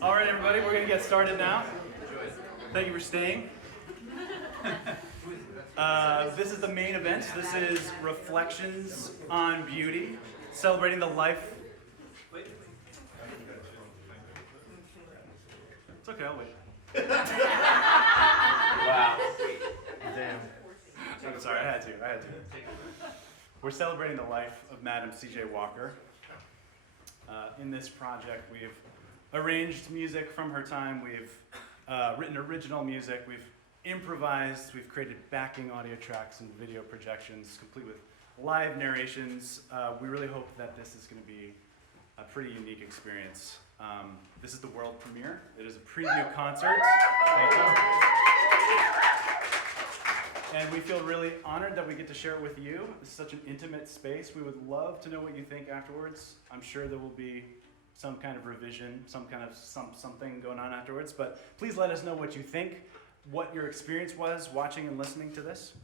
All right, everybody, we're going to get started now. Thank you for staying. This is the main event. This is Reflections on Beauty, celebrating the life. It's okay, I'll wait. Wow. Damn. I'm sorry, I had to. We're celebrating the life of Madam C.J. Walker. In this project, we've arranged music from her time, we've written original music, we've improvised, we've created backing audio tracks and video projections, complete with live narrations. We really hope that this is going to be a pretty unique experience. This is the world premiere. It is a preview concert. Thank you. And we feel really honored that we get to share it with you. This is such an intimate space. We would love to know what you think afterwards. I'm sure there will be some kind of revision, some kind of something going on afterwards. But please let us know what you think, what your experience was watching and listening to this.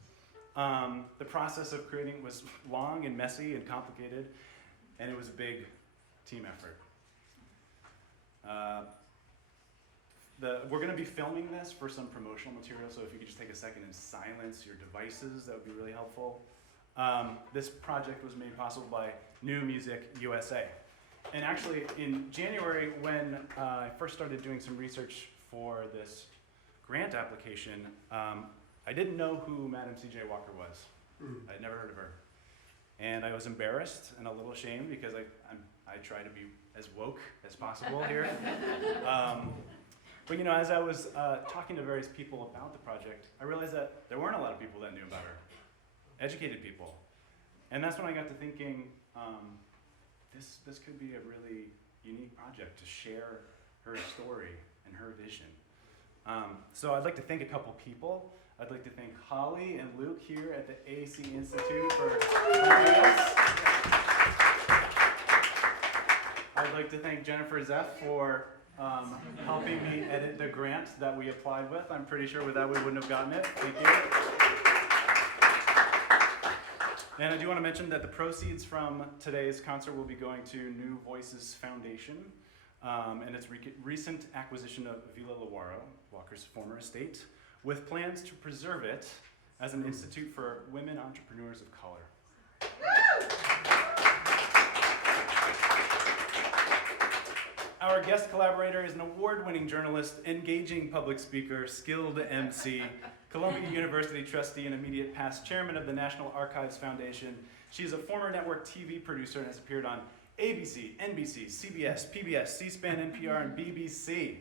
The process of creating was long and messy and complicated, and it was a big team effort. We're going to be filming this for some promotional material, so if you could just take a second and silence your devices, that would be really helpful. This project was made possible by New Music USA. And actually, in January, when I first started doing some research for this grant application, I didn't know who Madam C.J. Walker was. I'd never heard of her. And I was embarrassed and a little ashamed because I try to be as woke as possible here. But you know, as I was talking to various people about the project, I realized that there weren't a lot of people that knew about her, educated people. And that's when I got to thinking, this could be a really unique project to share her story and her vision. So I'd like to thank a couple people. I'd like to thank Holly and Luke here at the AC Institute for joining us. I'd like to thank Jennifer Zeff for helping me edit the grant that we applied with. I'm pretty sure without we wouldn't have gotten it. Thank you. And I do want to mention that the proceeds from today's concert will be going to New Voices Foundation and its recent acquisition of Villa Lawaro, Walker's former estate, with plans to preserve it as an institute for women entrepreneurs of color. Our guest collaborator is an award-winning journalist, engaging public speaker, skilled MC, Columbia University trustee, and immediate past chairman of the National Archives Foundation. She is a former network TV producer and has appeared on ABC, NBC, CBS, PBS, C-SPAN, NPR, and BBC.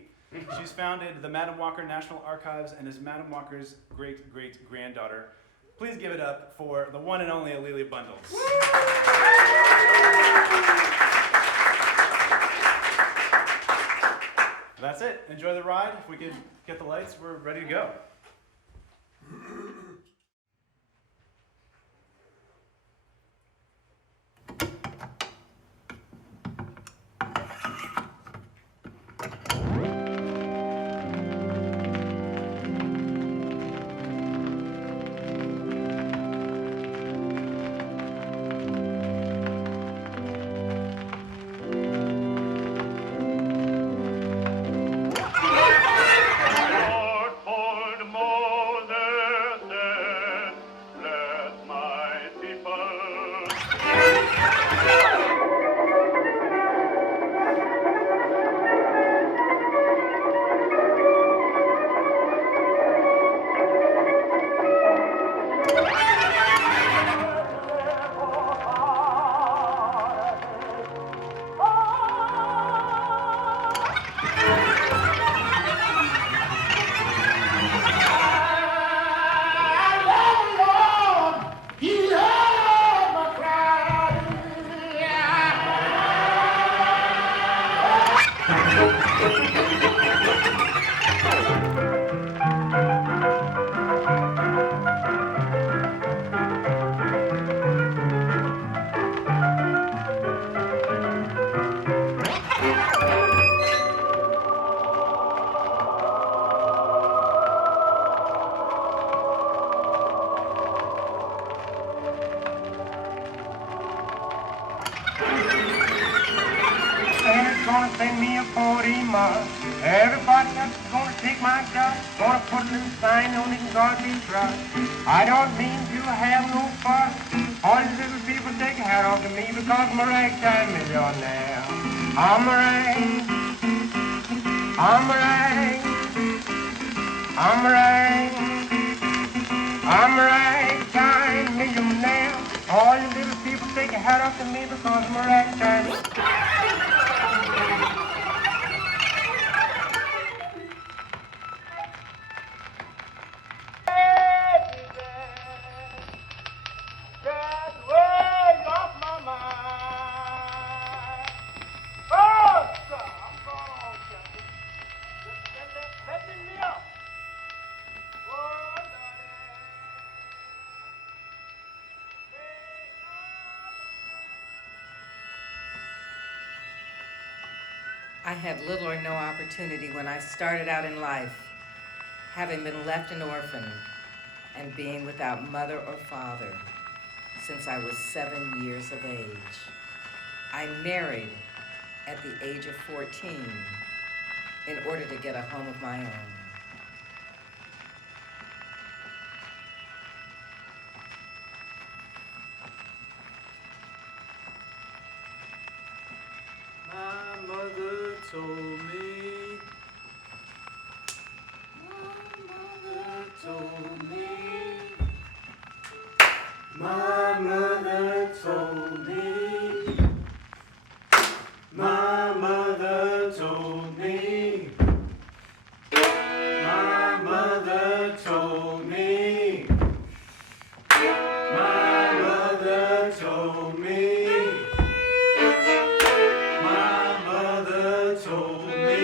She's founded the Madam Walker National Archives and is Madam Walker's great-great-granddaughter. Please give it up for the one and only Alelia Bundles. That's it. Enjoy the ride. If we could get the lights, we're ready to go. Gonna sing me a poem. Mortimer. Everybody else is gonna take my job, gonna put a little sign on it and garbage truck. I don't mean to have no fuss. All these little people take a hat off to me because I'm a ragtime millionaire. I'm a rag, I'm a rag, I'm a rag, I'm a ragtime millionaire. All these little people take a hat off to me because I'm a ragtime. I had little or no opportunity when I started out in life, having been left an orphan and being without mother or father since I was 7 years of age. I married at the age of 14 in order to get a home of my own. My mother told me, my mother told me, my mother told me, my mother told me, my mother told me, my mother told me, my mother told me.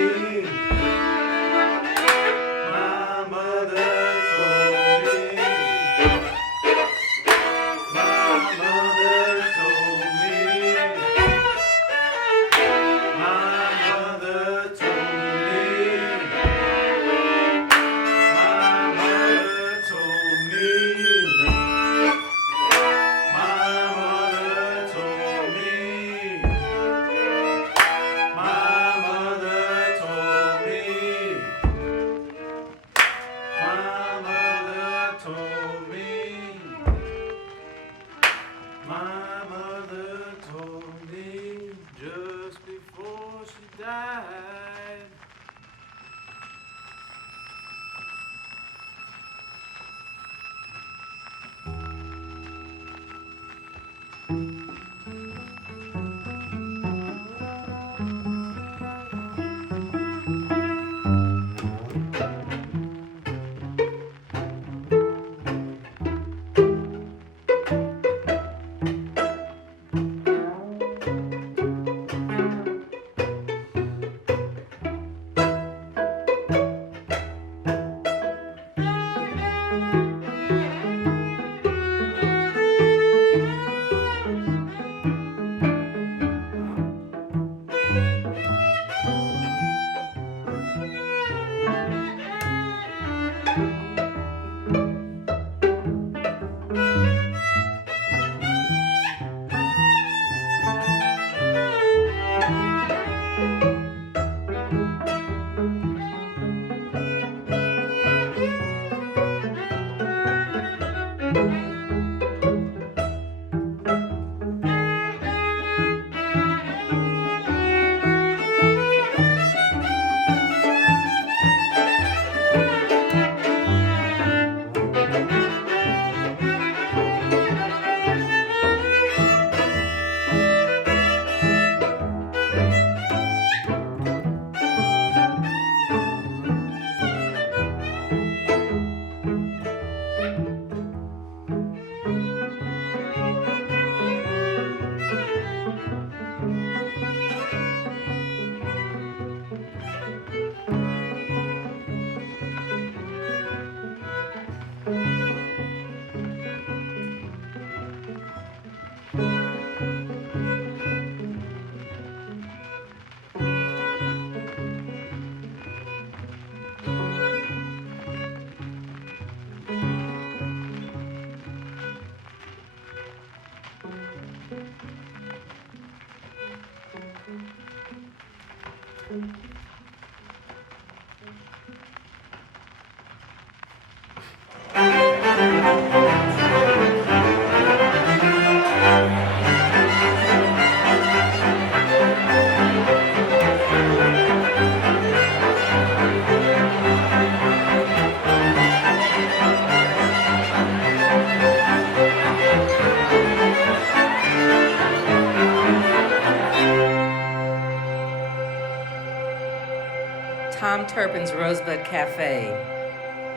Tom Turpin's Rosebud Cafe,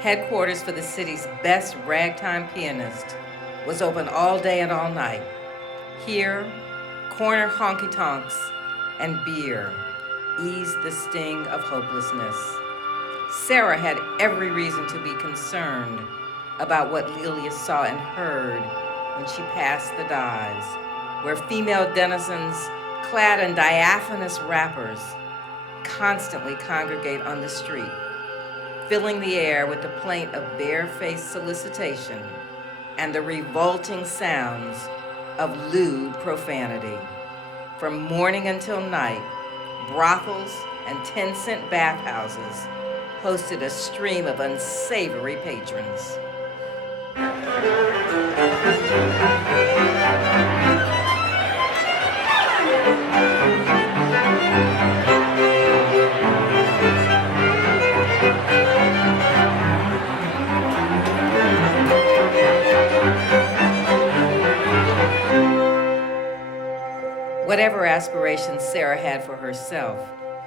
headquarters for the city's best ragtime pianist, was open all day and all night. Here, corner honky-tonks and beer eased the sting of hopelessness. Sarah had every reason to be concerned about what Lelia saw and heard when she passed the dives, where female denizens clad in diaphanous wrappers constantly congregate on the street, filling the air with the plaint of bare-faced solicitation and the revolting sounds of lewd profanity. From morning until night, brothels and 10-cent bathhouses hosted a stream of unsavory patrons. Whatever aspirations Sarah had for herself,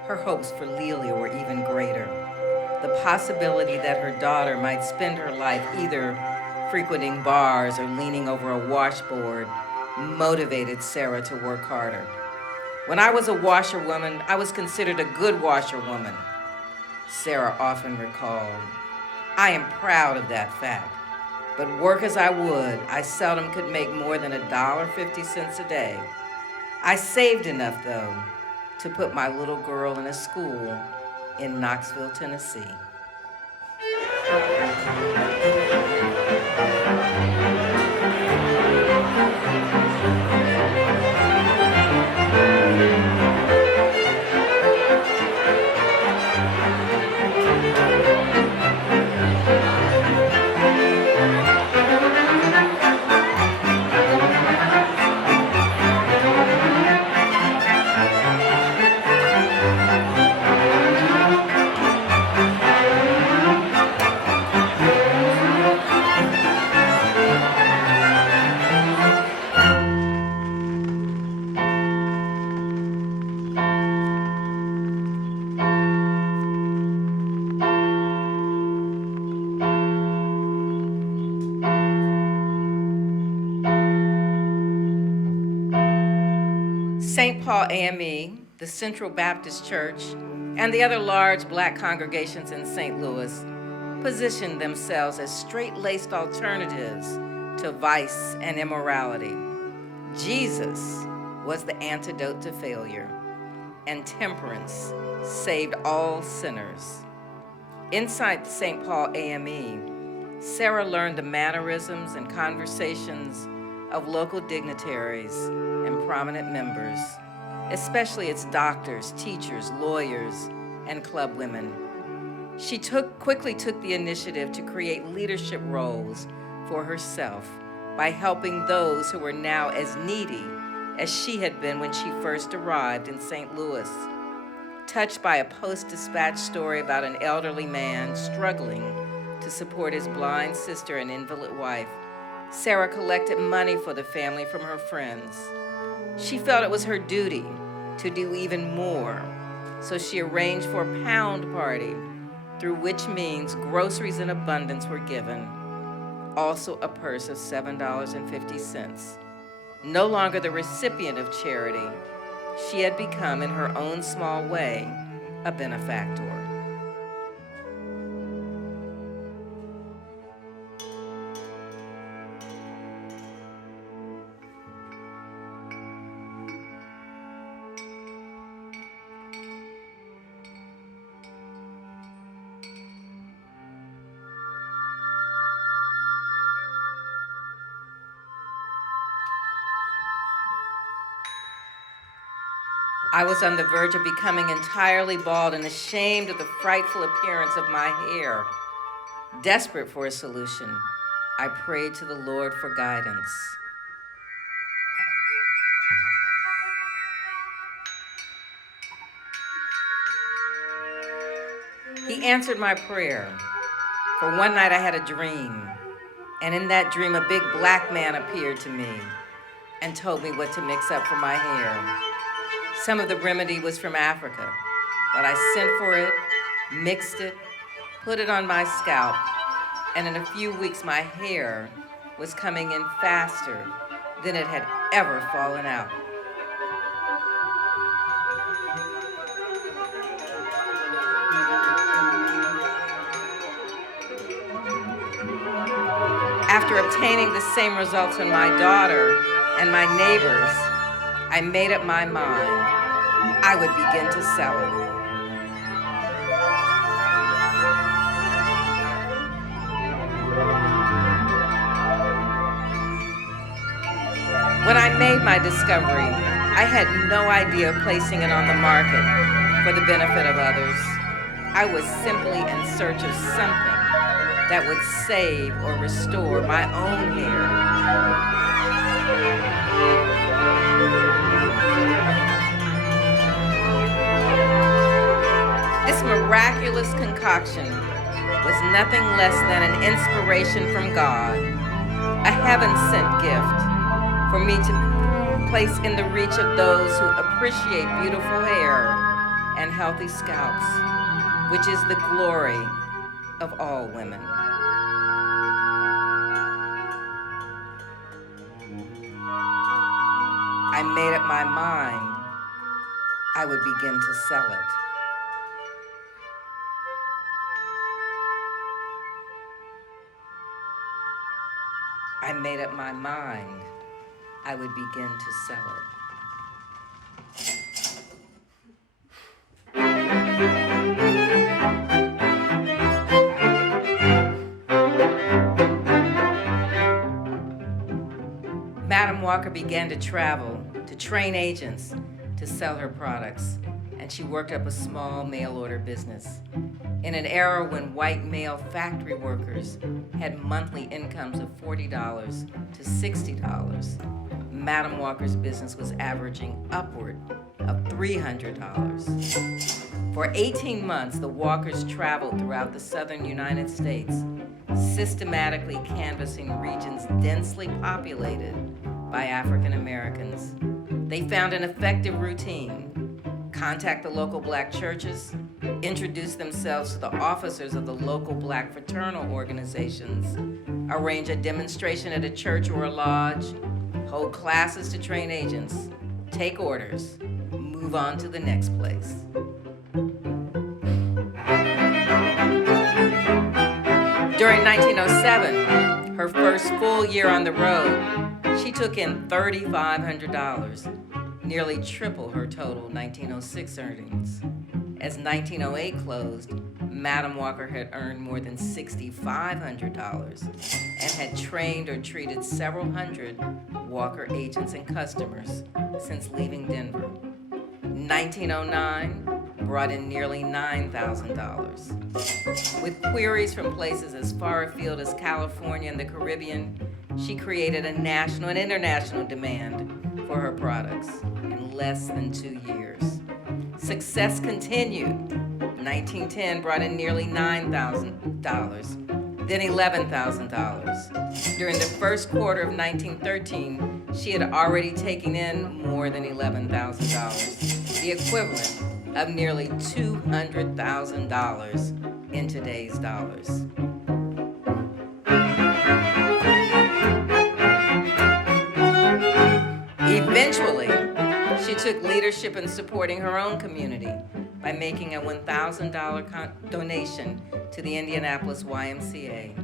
her hopes for Lelia were even greater. The possibility that her daughter might spend her life either frequenting bars or leaning over a washboard motivated Sarah to work harder. When I was a washerwoman, I was considered a good washerwoman, Sarah often recalled. I am proud of that fact, but work as I would, I seldom could make more than $1.50 a day. I saved enough, though, to put my little girl in a school in Knoxville, Tennessee. St. Paul AME, the Central Baptist Church, and the other large black congregations in St. Louis positioned themselves as straight-laced alternatives to vice and immorality. Jesus was the antidote to failure, and temperance saved all sinners. Inside the St. Paul AME, Sarah learned the mannerisms and conversations of local dignitaries and prominent members, especially its doctors, teachers, lawyers, and club women. She quickly took the initiative to create leadership roles for herself by helping those who were now as needy as she had been when she first arrived in St. Louis. Touched by a Post-Dispatch story about an elderly man struggling to support his blind sister and invalid wife, Sarah collected money for the family from her friends. She felt it was her duty to do even more, so she arranged for a pound party, through which means groceries in abundance were given, also a purse of $7.50. No longer the recipient of charity, she had become, in her own small way, a benefactor. I was on the verge of becoming entirely bald and ashamed of the frightful appearance of my hair. Desperate for a solution, I prayed to the Lord for guidance. He answered my prayer. For one night I had a dream, and in that dream a big black man appeared to me and told me what to mix up for my hair. Some of the remedy was from Africa, but I sent for it mixed it, put it on my scalp, and in a few weeks my hair was coming in faster than it had ever fallen out. After obtaining the same results in my daughter and my neighbors, I made up my mind I would begin to sell it. When I made my discovery, I had no idea of placing it on the market for the benefit of others. I was simply in search of something that would save or restore my own hair. This miraculous concoction was nothing less than an inspiration from God, a heaven-sent gift for me to place in the reach of those who appreciate beautiful hair and healthy scalps, which is the glory of all women. I made up my mind I would begin to sell it. I made up my mind I would begin to sell it. Madam Walker began to travel, to train agents to sell her products, and she worked up a small mail-order business. In an era when white male factory workers had monthly incomes of $40 to $60, Madam Walker's business was averaging upward of $300. For 18 months, the Walkers traveled throughout the southern United States, systematically canvassing regions densely populated by African Americans. They found an effective routine: contact the local black churches, introduce themselves to the officers of the local black fraternal organizations, arrange a demonstration at a church or a lodge, hold classes to train agents, take orders, move on to the next place. During 1907, her first full year on the road, she took in $3,500, nearly triple her total 1906 earnings. As 1908 closed, Madam Walker had earned more than $6,500 and had trained or treated several hundred Walker agents and customers since leaving Denver. 1909 brought in nearly $9,000. With queries from places as far afield as California and the Caribbean, she created a national and international demand for her products in less than 2 years. Success continued. 1910 brought in nearly $9,000, then $11,000. During the first quarter of 1913, she had already taken in more than $11,000, the equivalent of nearly $200,000 in today's dollars. Eventually, she took leadership in supporting her own community by making a $1,000 donation to the Indianapolis YMCA.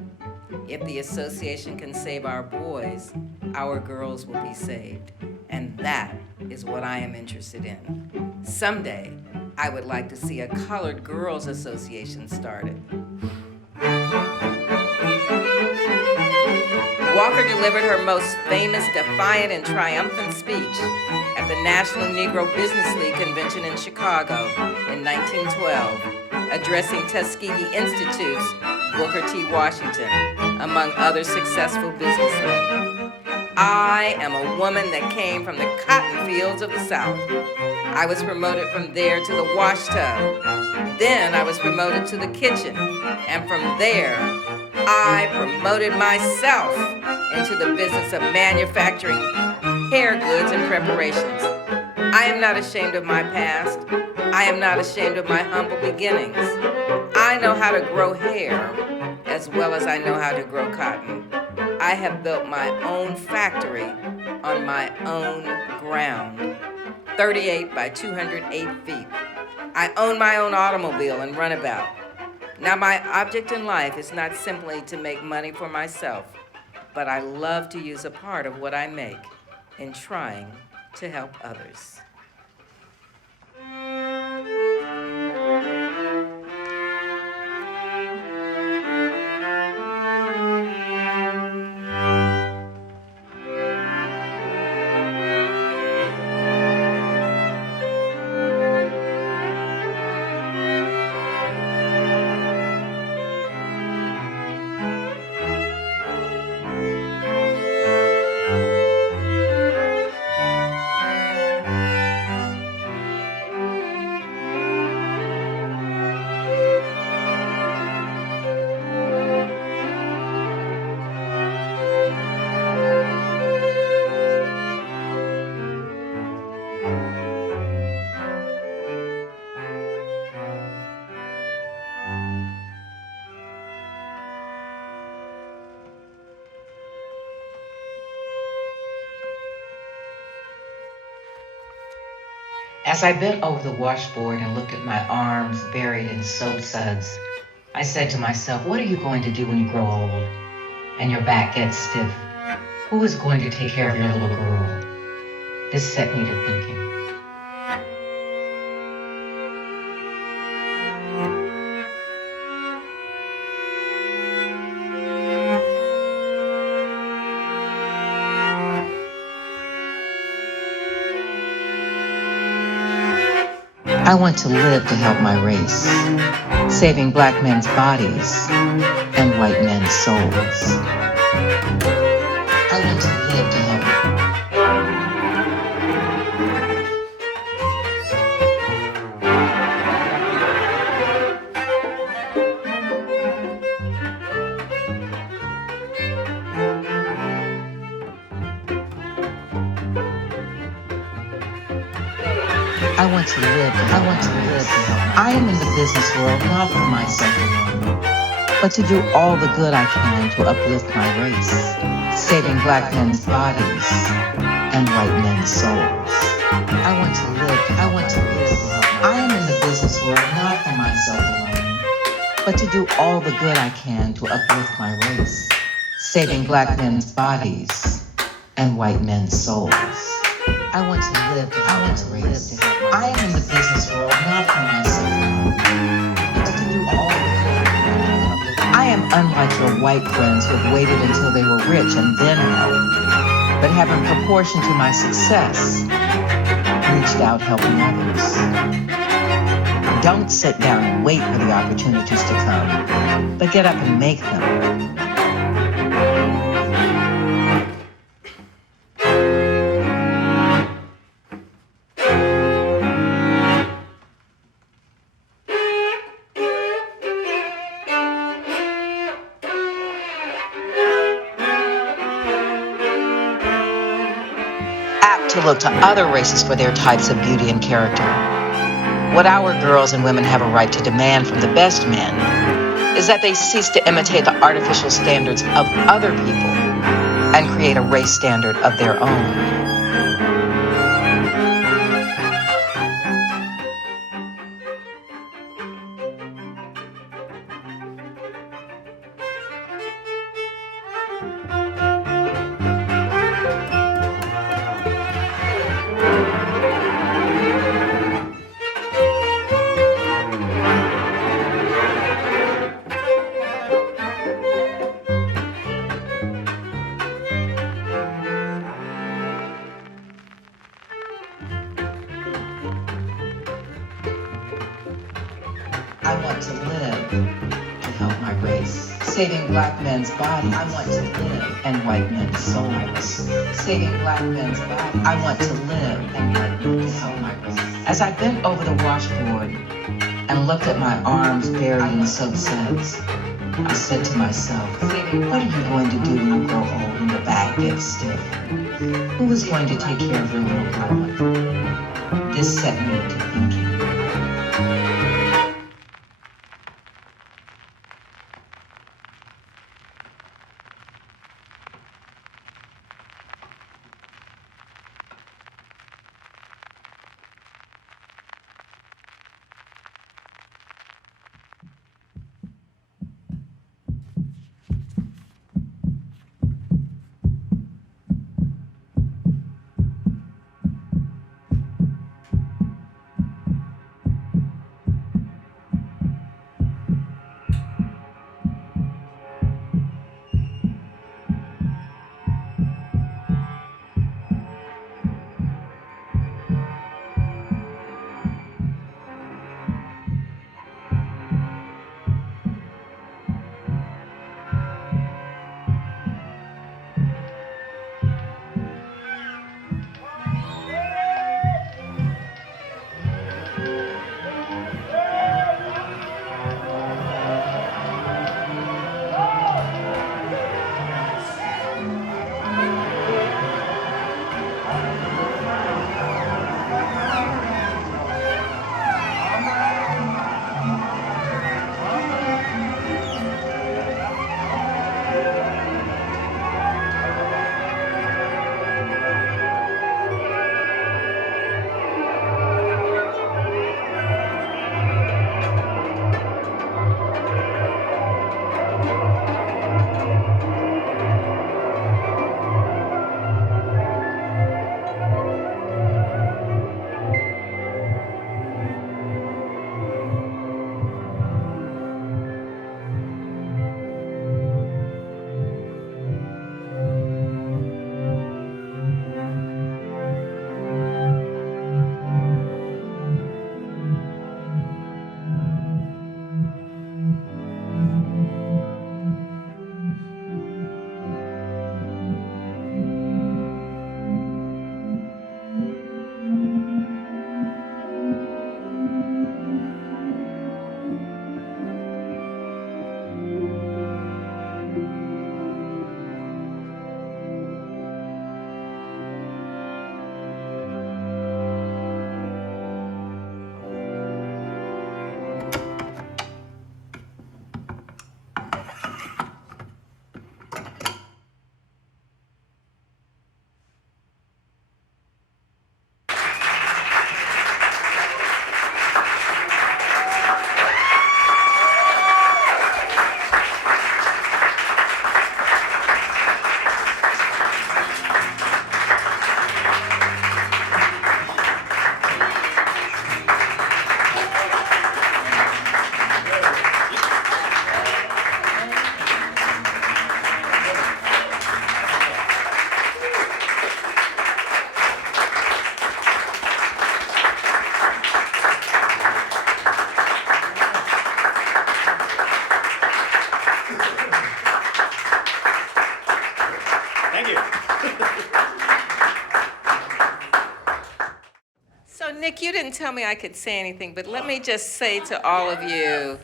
If the association can save our boys, our girls will be saved. And that is what I am interested in. Someday, I would like to see a Colored Girls Association started. Walker delivered her most famous, defiant, and triumphant speech at the National Negro Business League Convention in Chicago in 1912, addressing Tuskegee Institute's Booker T. Washington, among other successful businessmen. I am a woman that came from the cotton fields of the South. I was promoted from there to the wash tub. Then I was promoted to the kitchen, and from there, I promoted myself into the business of manufacturing hair goods and preparations. I am not ashamed of my past. I am not ashamed of my humble beginnings. I know how to grow hair as well as I know how to grow cotton. I have built my own factory on my own ground, 38 by 208 feet. I own my own automobile and runabout. Now, my object in life is not simply to make money for myself, but I love to use a part of what I make in trying to help others. As I bent over the washboard and looked at my arms buried in soap suds, I said to myself, what are you going to do when you grow old and your back gets stiff? Who is going to take care of your little girl? This set me to thinking. I want to live to help my race, saving black men's bodies and white men's souls. I want to live to help. I want to live to help. I am in the business world not for myself alone, but to do all the good I can to uplift my race, saving black men's bodies and white men's souls. I want to live to help. I am in the business world not for myself alone, but to do all the good I can to uplift my race, saving black men's bodies and white men's souls. I want to live to help. I am in the business world not for myself alone, but to do all the good. I am unlike your white friends who have waited until they were rich and then helped, but have in proportion to my success, reached out helping others. Don't sit down and wait for the opportunities to come, but get up and make them. To look to other races for their types of beauty and character. What our girls and women have a right to demand from the best men is that they cease to imitate the artificial standards of other people and create a race standard of their own. I want to live to help my race, saving black men's bodies. I want to live and white men's souls, saving black men's bodies. I want to live and white men to help my race. As I bent over the washboard and looked at my arms buried in soap suds, I said to myself, what are you going to do when you grow old and your back gets stiff? Who is going to take care of your little girl? This set me to thinking. Nick, you didn't tell me I could say anything, but let me just say to all of you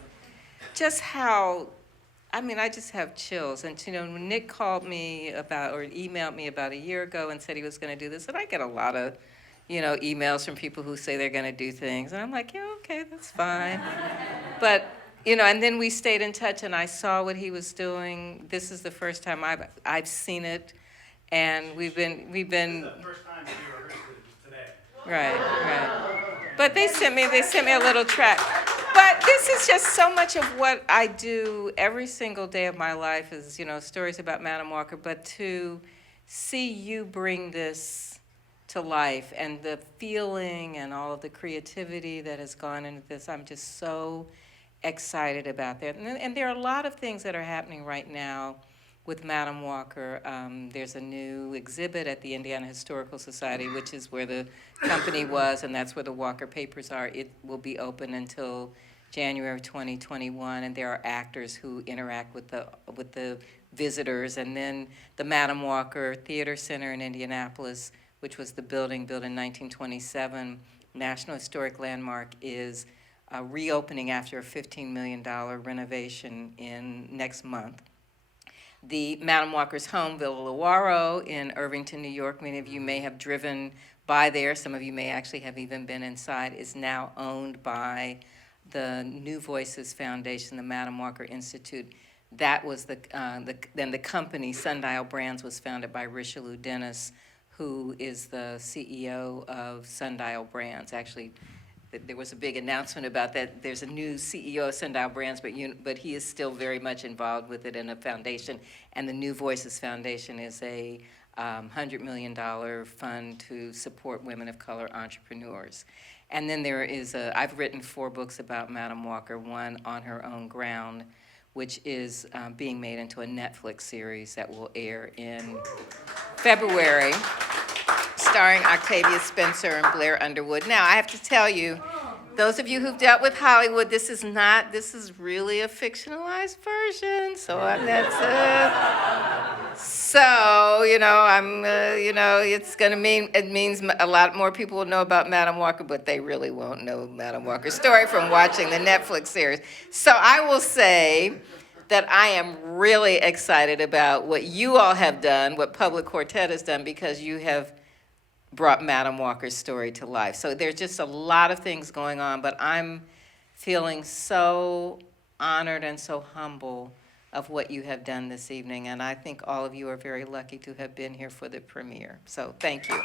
just how, I just have chills. And, when Nick called me about, or emailed me about a year ago and said he was going to do this, and I get a lot of, emails from people who say they're going to do things. And I'm like, yeah, okay, that's fine. But, and then we stayed in touch, and I saw what he was doing. This is the first time I've seen it. And we've been. This is the first time that you rehearsed it today. Right. But they sent me a little track. But this is just so much of what I do every single day of my life is, stories about Madam Walker. But to see you bring this to life and the feeling and all of the creativity that has gone into this, I'm just so excited about that. And there are a lot of things that are happening right now with Madam Walker. There's a new exhibit at the Indiana Historical Society, which is where the company was, and that's where the Walker papers are. It will be open until January of 2021, and there are actors who interact with the visitors. And then the Madam Walker Theater Center in Indianapolis, which was the building built in 1927, National Historic Landmark, is reopening after a $15 million renovation next month. The Madam Walker's home, Villa Lawaro in Irvington, New York. Many of you may have driven by there, some of you may actually have even been inside, is now owned by the New Voices Foundation, the Madam Walker Institute. That was then the company, Sundial Brands, was founded by Richelieu Dennis, who is the CEO of Sundial Brands. Actually, there was a big announcement about that. There's a new CEO of Sundial Brands, but he is still very much involved with it in a foundation. And the New Voices Foundation is a $100 million fund to support women of color entrepreneurs. And then there is I've written 4 books about Madam Walker, one on her own ground, which is being made into a Netflix series that will air in February, starring Octavia Spencer and Blair Underwood. Now, I have to tell you, those of you who've dealt with Hollywood, this is really a fictionalized version. So it's gonna mean, it means a lot more people will know about Madam Walker, but they really won't know Madam Walker's story from watching the Netflix series. So I will say that I am really excited about what you all have done, what PUBLIQuartet has done, because you have brought Madam Walker's story to life. So there's just a lot of things going on, but I'm feeling so honored and so humble of what you have done this evening, and I think all of you are very lucky to have been here for the premiere. So thank you.